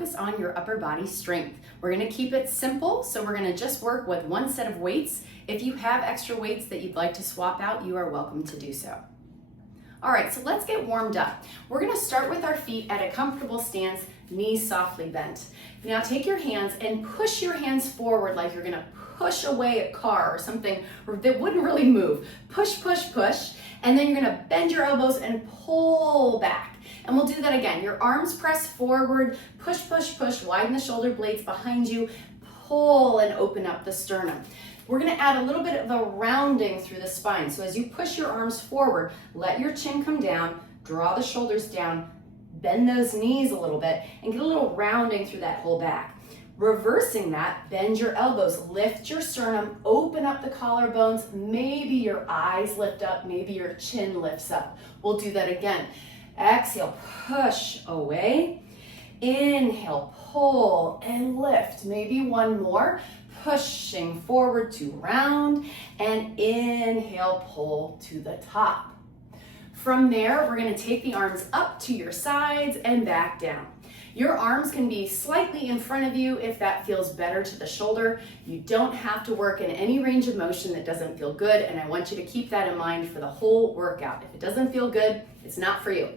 focus on your upper body strength. We're gonna keep it simple, so we're gonna just work with one set of weights. If you have extra weights that you'd like to swap out, you are welcome to do so. All right, so let's get warmed up. We're gonna start with our feet at a comfortable stance, knees softly bent. Now take your hands and push your hands forward like you're gonna push away a car or something that wouldn't really move. Push, push, push, and then you're gonna bend your elbows and pull back. And we'll do that again. Your arms press forward, push, push, push, widen the shoulder blades behind you, pull and open up the sternum. We're gonna add a little bit of a rounding through the spine. So as you push your arms forward, let your chin come down, draw the shoulders down, bend those knees a little bit, and get a little rounding through that whole back. Reversing that, bend your elbows, lift your sternum, open up the collarbones, maybe your eyes lift up, maybe your chin lifts up. We'll do that again. Exhale, push away. Inhale, pull and lift. Maybe one more. Pushing forward to round, and inhale, pull to the top. From there, we're gonna take the arms up to your sides and back down. Your arms can be slightly in front of you if that feels better to the shoulder. You don't have to work in any range of motion that doesn't feel good, and I want you to keep that in mind for the whole workout. If it doesn't feel good, it's not for you.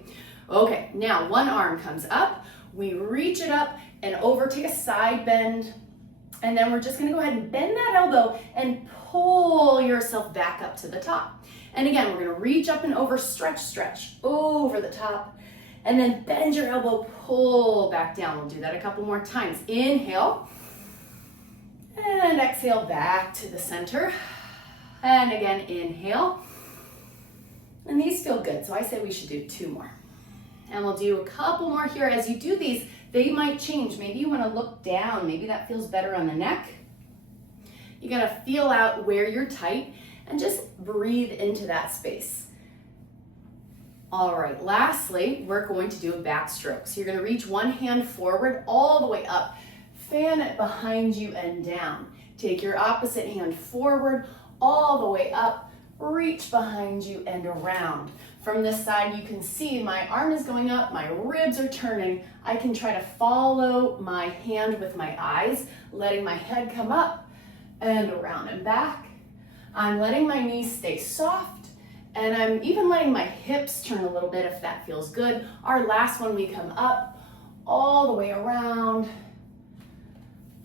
Okay, now one arm comes up, we reach it up and over, take a side bend, and then we're just gonna go ahead and bend that elbow and pull yourself back up to the top. And again, we're gonna reach up and over, stretch, stretch, over the top, and then bend your elbow, pull back down. We'll do that a couple more times. Inhale, and exhale back to the center. And again, inhale. And these feel good, so I say we should do 2 more. And we'll do a couple more here. As you do these, they might change. Maybe you wanna look down. Maybe that feels better on the neck. You gotta feel out where you're tight and just breathe into that space. All right, lastly, we're going to do a backstroke. So you're gonna reach one hand forward all the way up, fan it behind you and down. Take your opposite hand forward, all the way up, reach behind you and around. From this side, you can see my arm is going up, my ribs are turning. I can try to follow my hand with my eyes, letting my head come up and around and back. I'm letting my knees stay soft, and I'm even letting my hips turn a little bit if that feels good. Our last one, we come up all the way around.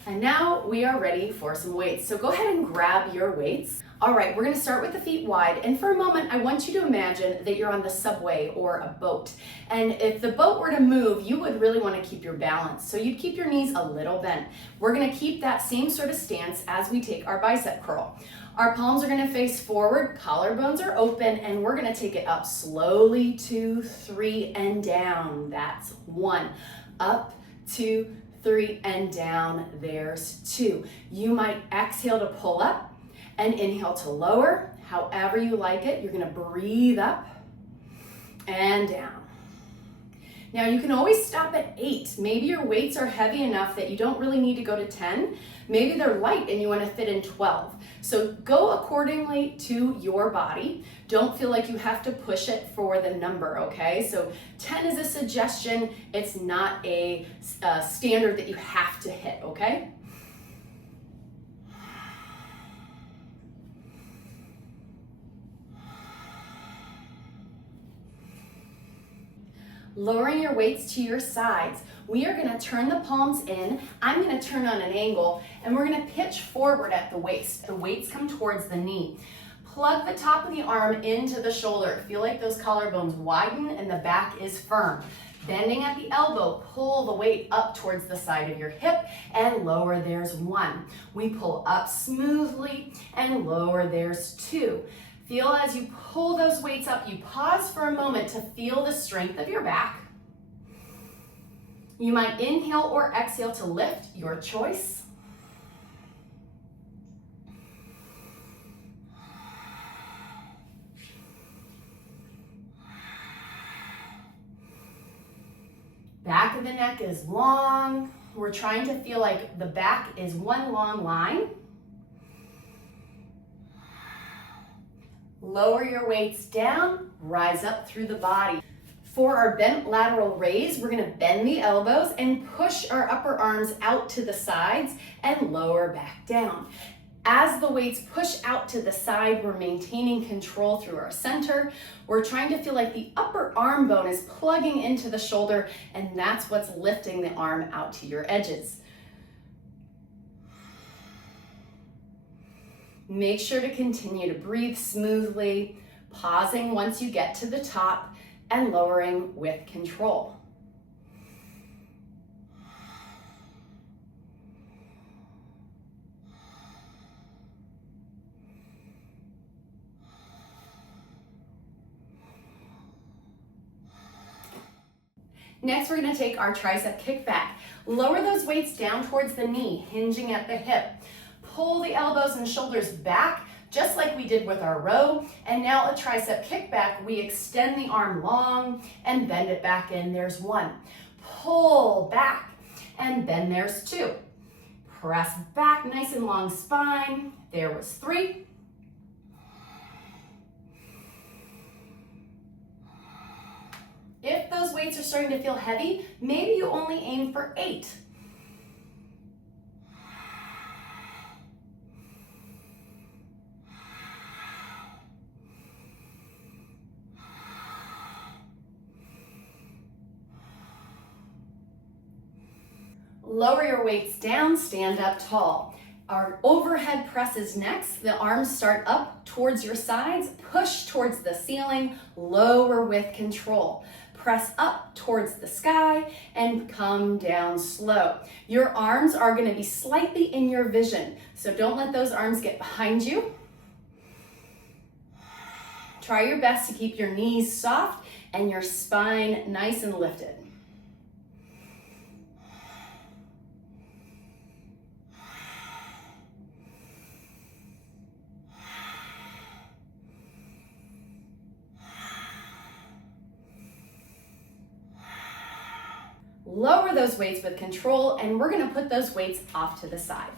And now we are ready for some weights. So go ahead and grab your weights. All right, we're gonna start with the feet wide. And for a moment, I want you to imagine that you're on the subway or a boat. And if the boat were to move, you would really wanna keep your balance. So you'd keep your knees a little bent. We're gonna keep that same sort of stance as we take our bicep curl. Our palms are gonna face forward, collarbones are open, and we're gonna take it up slowly, 2, 3, and down. That's 1. Up, 2, 3, and down. There's 2. You might exhale to pull up and inhale to lower. However you like it, you're gonna breathe up and down. Now you can always stop at 8. Maybe your weights are heavy enough that you don't really need to go to 10. Maybe they're light and you wanna fit in 12. So go accordingly to your body. Don't feel like you have to push it for the number, okay? So 10 is a suggestion. It's not a standard that you have to hit, okay? Lowering your weights to your sides. We are gonna turn the palms in. I'm gonna turn on an angle, and we're gonna pitch forward at the waist. The weights come towards the knee. Plug the top of the arm into the shoulder. Feel like those collarbones widen and the back is firm. Bending at the elbow, pull the weight up towards the side of your hip and lower, there's 1. We pull up smoothly and lower, there's 2. Feel as you pull those weights up, you pause for a moment to feel the strength of your back. You might inhale or exhale to lift, your choice. Back of the neck is long. We're trying to feel like the back is one long line. Lower your weights down, rise up through the body. For our bent lateral raise, we're gonna bend the elbows and push our upper arms out to the sides and lower back down. As the weights push out to the side, we're maintaining control through our center. We're trying to feel like the upper arm bone is plugging into the shoulder, and that's what's lifting the arm out to your edges. Make sure to continue to breathe smoothly, pausing once you get to the top and lowering with control. Next, we're gonna take our tricep kickback. Lower those weights down towards the knee, hinging at the hip. Pull the elbows and shoulders back, just like we did with our row. And now a tricep kickback, we extend the arm long and bend it back in. There's one. Pull back, and then there's two. Press back, nice and long spine. There was three. If those weights are starting to feel heavy, maybe you only aim for 8. Lower your weights down, stand up tall. Our overhead press is next. The arms start up towards your sides, push towards the ceiling, lower with control. Press up towards the sky and come down slow. Your arms are going to be slightly in your vision, so don't let those arms get behind you. Try your best to keep your knees soft and your spine nice and lifted. Lower those weights with control, and we're gonna put those weights off to the side.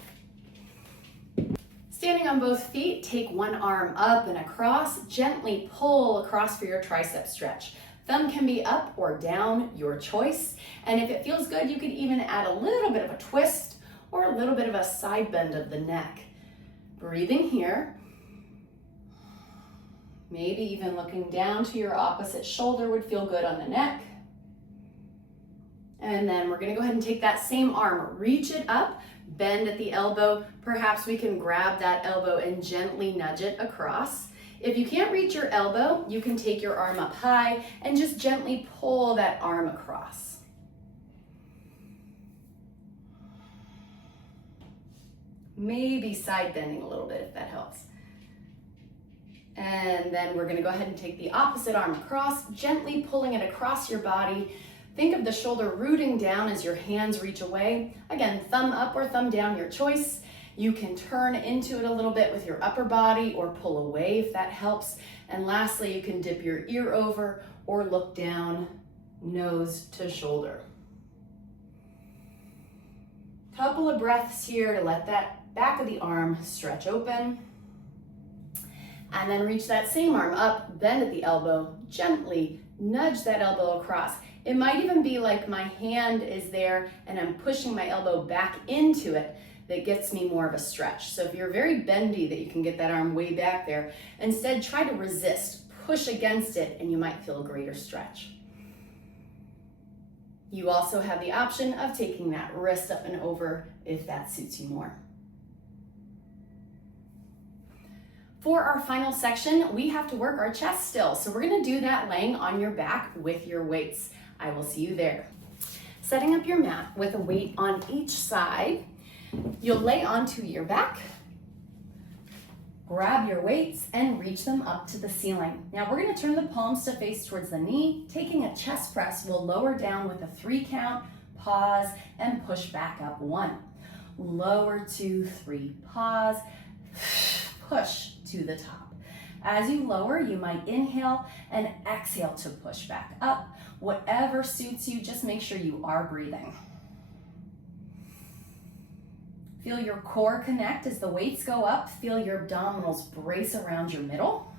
Standing on both feet, take one arm up and across, gently pull across for your tricep stretch. Thumb can be up or down, your choice. And if it feels good, you could even add a little bit of a twist or a little bit of a side bend of the neck. Breathing here. Maybe even looking down to your opposite shoulder would feel good on the neck. And then we're gonna go ahead and take that same arm, reach it up, bend at the elbow. Perhaps we can grab that elbow and gently nudge it across. If you can't reach your elbow, you can take your arm up high and just gently pull that arm across. Maybe side bending a little bit if that helps. And then we're gonna go ahead and take the opposite arm across, gently pulling it across your body. Think of the shoulder rooting down as your hands reach away. Again, thumb up or thumb down, your choice. You can turn into it a little bit with your upper body or pull away if that helps. And lastly, you can dip your ear over or look down, nose to shoulder. Couple of breaths here to let that back of the arm stretch open. And then reach that same arm up, bend at the elbow, gently nudge that elbow across. It might even be like my hand is there and I'm pushing my elbow back into it. That gets me more of a stretch. So if you're very bendy that you can get that arm way back there, instead try to resist, push against it, and you might feel a greater stretch. You also have the option of taking that wrist up and over if that suits you more. For our final section, we have to work our chest still. So we're gonna do that laying on your back with your weights. I will see you there. Setting up your mat with a weight on each side, you'll lay onto your back, grab your weights and reach them up to the ceiling. Now we're gonna turn the palms to face towards the knee. Taking a chest press, we'll lower down with a 3 count, pause, and push back up 1. Lower 2, 3, pause, push to the top. As you lower, you might inhale and exhale to push back up. Whatever suits you, just make sure you are breathing. Feel your core connect as the weights go up. Feel your abdominals brace around your middle.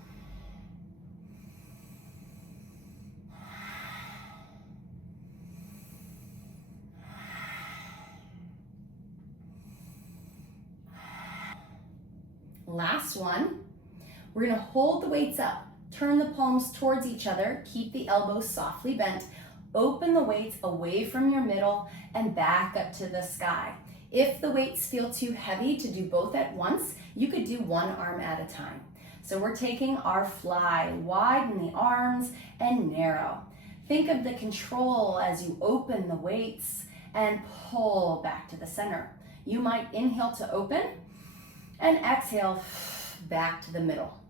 Last one. We're gonna hold the weights up. Turn the palms towards each other. Keep the elbows softly bent. Open the weights away from your middle and back up to the sky. If the weights feel too heavy to do both at once, you could do one arm at a time. So we're taking our fly, widen the arms and narrow. Think of the control as you open the weights and pull back to the center. You might inhale to open and exhale back to the middle.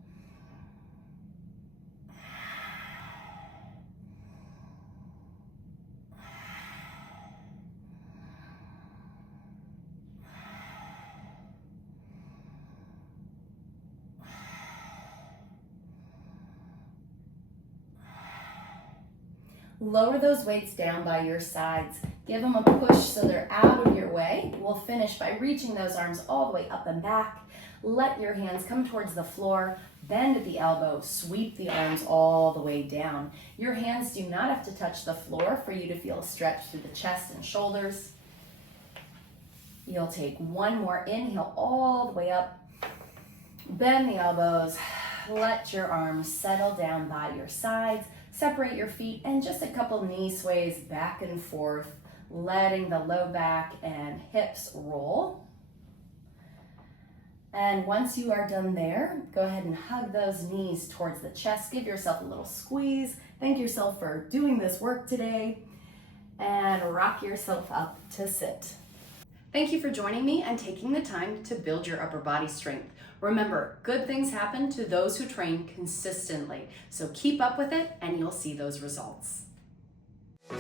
Lower those weights down by your sides. Give them a push so they're out of your way. We'll finish by reaching those arms all the way up and back. Let your hands come towards the floor. Bend at the elbow. Sweep the arms all the way down. Your hands do not have to touch the floor for you to feel a stretch through the chest and shoulders. You'll take one more inhale all the way up. Bend the elbows. Let your arms settle down by your sides. Separate your feet and just a couple knee sways back and forth, letting the low back and hips roll. And once you are done there, go ahead and hug those knees towards the chest. Give yourself a little squeeze. Thank yourself for doing this work today. And rock yourself up to sit. Thank you for joining me and taking the time to build your upper body strength. Remember, good things happen to those who train consistently. So keep up with it and you'll see those results.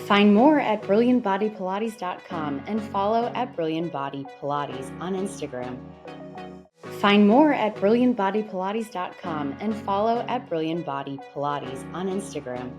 Find more at brilliantbodypilates.com and follow at Brilliant Body Pilates on Instagram. Find more at brilliantbodypilates.com and follow at Brilliant Body Pilates on Instagram.